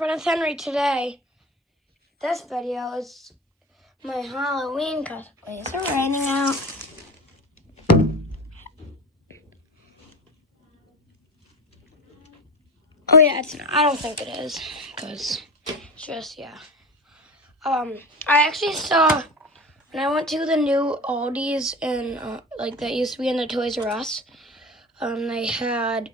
front of Henry today. This video is my Halloween cosplay. Is it raining out? Oh yeah, it's not. I don't think it is, because it's just, yeah. I actually saw, when I went to the new Aldi's in, like that used to be in the Toys R Us, they had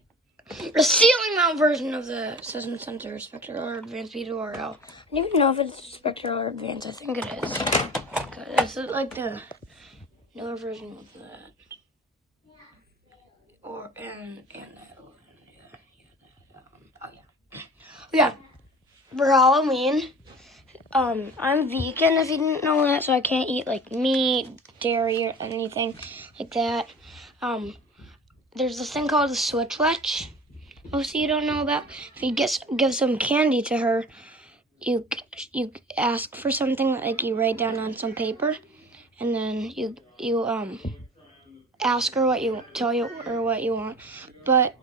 a ceiling mount version of the System Center Spectral or Advanced P2RL. I don't even know if it's Spectral or Advanced. I think it is. It's like the newer version of that. Or, and that one. Yeah. For Halloween, I'm vegan, if you didn't know that, so I can't eat, like, meat, dairy, or anything like that. There's this thing called the Switch Witch. Most of you don't know about. If you give some candy to her, you ask for something, like you write down on some paper, and then you ask her what you want. But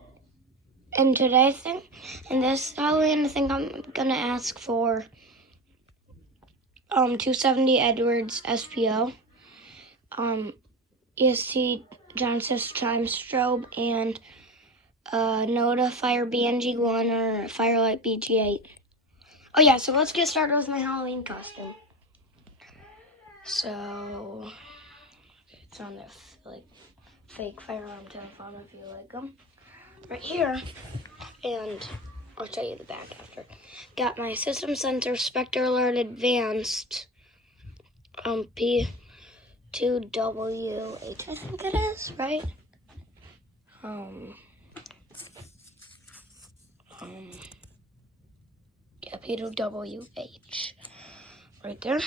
in today's thing, in this Halloween, I think I'm gonna ask for 270 Edwards SPO, ESC Genesis Chime Strobe, and Noda Fire BNG1 or Firelight BG8. Oh yeah, so let's get started with my Halloween costume. So it's on this like fake firearm telephone if you like them. Right here, and I'll show you the back after. Got my System Center Spectre Alert Advanced P2WH, I think it is, right? Yeah, P2WH, right there.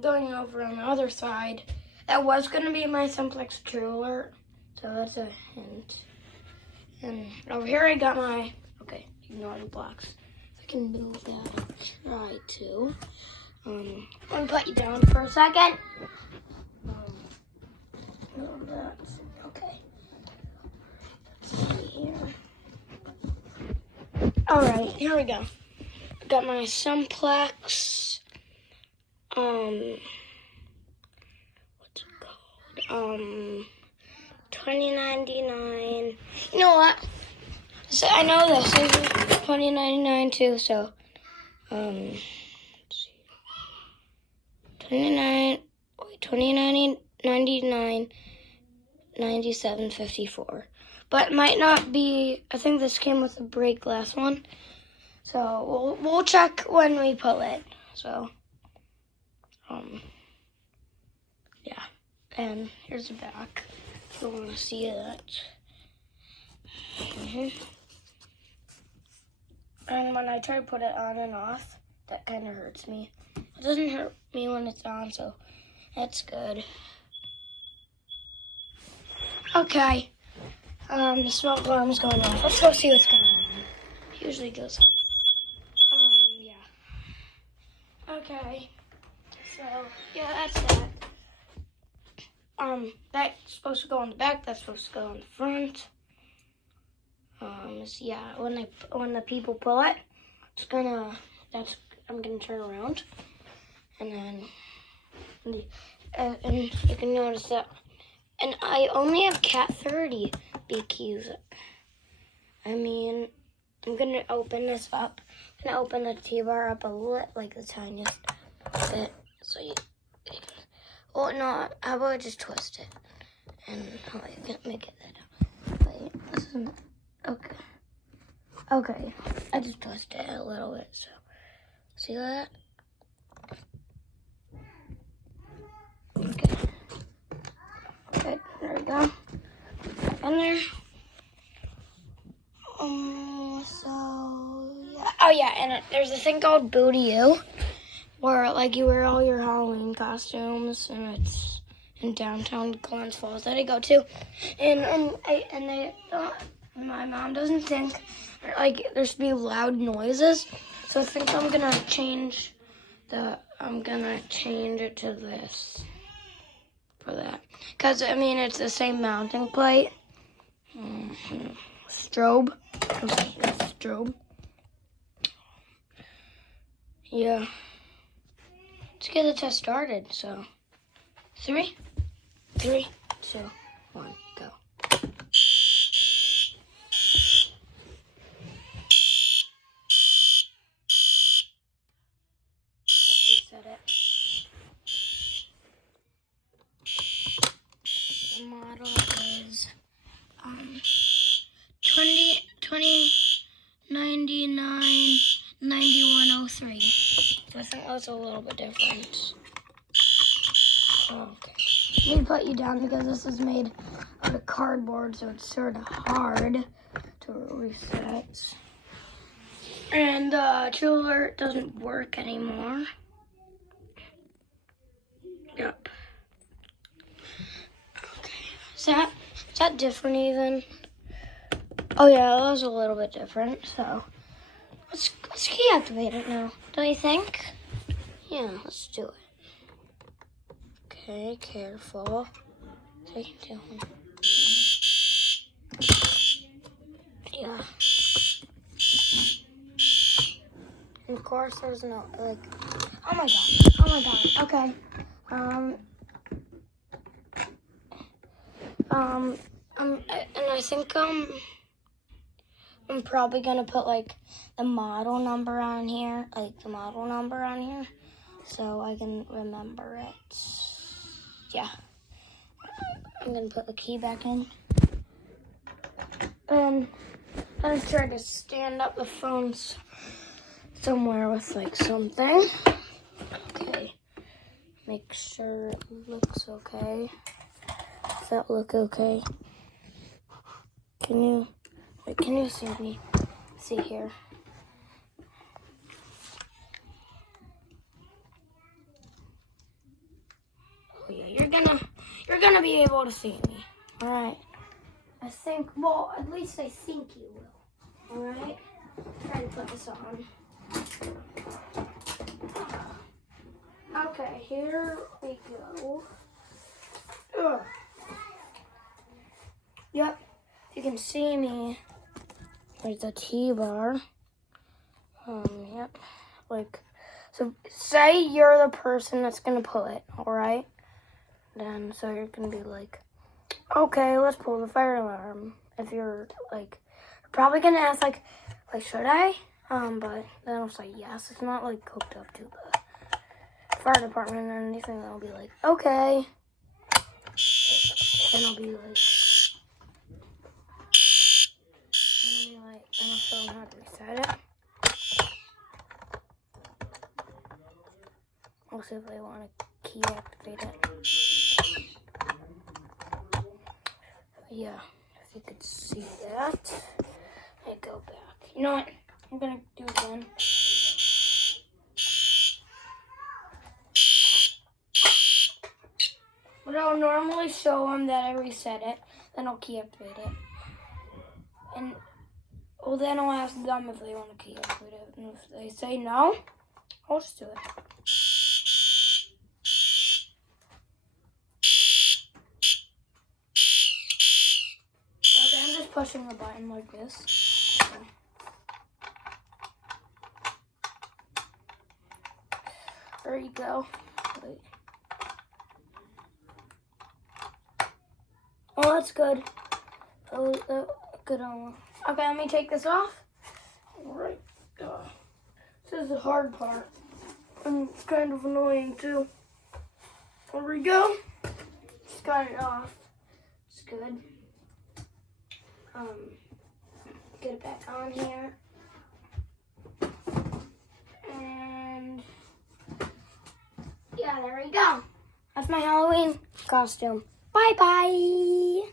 Going over on the other side, that was going to be my Simplex True Alert, so that's a hint. And over here I got my, okay, ignore the blocks. If I can move that, I'll try to. I'm going to put you down for a second. Okay. Let's see here. Alright, here we go. Got my Simplex, what's it called? 2099. You know what? So I know this is 2099 too, so let's see. 2099 9754. But it might not be. I think this came with a break glass one. So we'll check when we pull it. So yeah. And here's the back. If you want to see that. And when I try to put it on and off, that kind of hurts me. It doesn't hurt me when it's on, so that's good. Okay. The smoke alarm is going off. Let's go see what's going on. It usually goes. Yeah. Okay. So, yeah, that's that. That's supposed to go on the back. That's supposed to go on the front. So yeah, when the people pull it, I'm gonna turn around, and then, and you can notice that. And I only have Cat 30 BQs. I mean, I'm gonna open this up. I'm gonna open the T-bar up a little, like the tiniest bit, so you can. Oh no! How about I just twist it? And I can't make it that. Wait, this isn't okay. Okay, I just twisted it a little bit. So, see that? Okay. Good. There we go. In there. So yeah. Oh yeah, and there's a thing called Boo to You, where like you wear all your Halloween costumes, and it's in downtown Glens Falls that I go to, and my mom doesn't think like there should be loud noises, so I think I'm gonna change it to this for that, because I mean it's the same mounting plate. Strobe. Yeah. Let's get the test started. So, 3, 2, 1, go. Reset it. The model is 2099 9103. So I think that's a little bit different. Okay. Let me put you down because this is made out of cardboard, so it's sort of hard to reset. And True Alert doesn't work anymore. Yep. Okay. Is that different even? Oh yeah, that was a little bit different. So let's deactivate it now. Don't you think? Yeah, let's do it. Okay, careful. Take it down. Yeah. And of course, there's no like. Oh my god. Okay. And I think I'm probably gonna put like the model number on here, so I can remember it. Yeah. I'm gonna put the key back in. And I'm gonna try to stand up the phones somewhere with like something. Okay. Make sure it looks okay. Does that look okay? Can you see me? See here. Oh yeah, you're gonna be able to see me. Alright. I think, well, at least I think you will. Alright? Try to put this on. Okay, here we go. Ugh. Yep, you can see me. There's the T-bar. Yep. Like, so say you're the person that's gonna pull it, alright? Then, so you're gonna be like, okay, let's pull the fire alarm. If you're like, you're probably gonna ask like, should I? But then I'll say yes. It's not like hooked up to the fire department or anything. I'll be like, okay. Then I'll be like, and I'll show them how to reset it. We'll see if they want to key activate it. Yeah, if you could see that. I go back. You know what? I'm gonna do it again. But I'll normally show them that I reset it, then I'll key activate it. And well, then I'll ask them if they want to key activate it. And if they say no, I'll just do it. Okay, I'm just pushing the button like this. So. There you go. Wait. Oh, that's good. Oh, good on. Okay, let me take this off. All right. This is the hard part. And it's kind of annoying too. There we go. Just got it off. It's good. Get it back on here. And yeah, there we go. That's my Halloween costume. Bye-bye.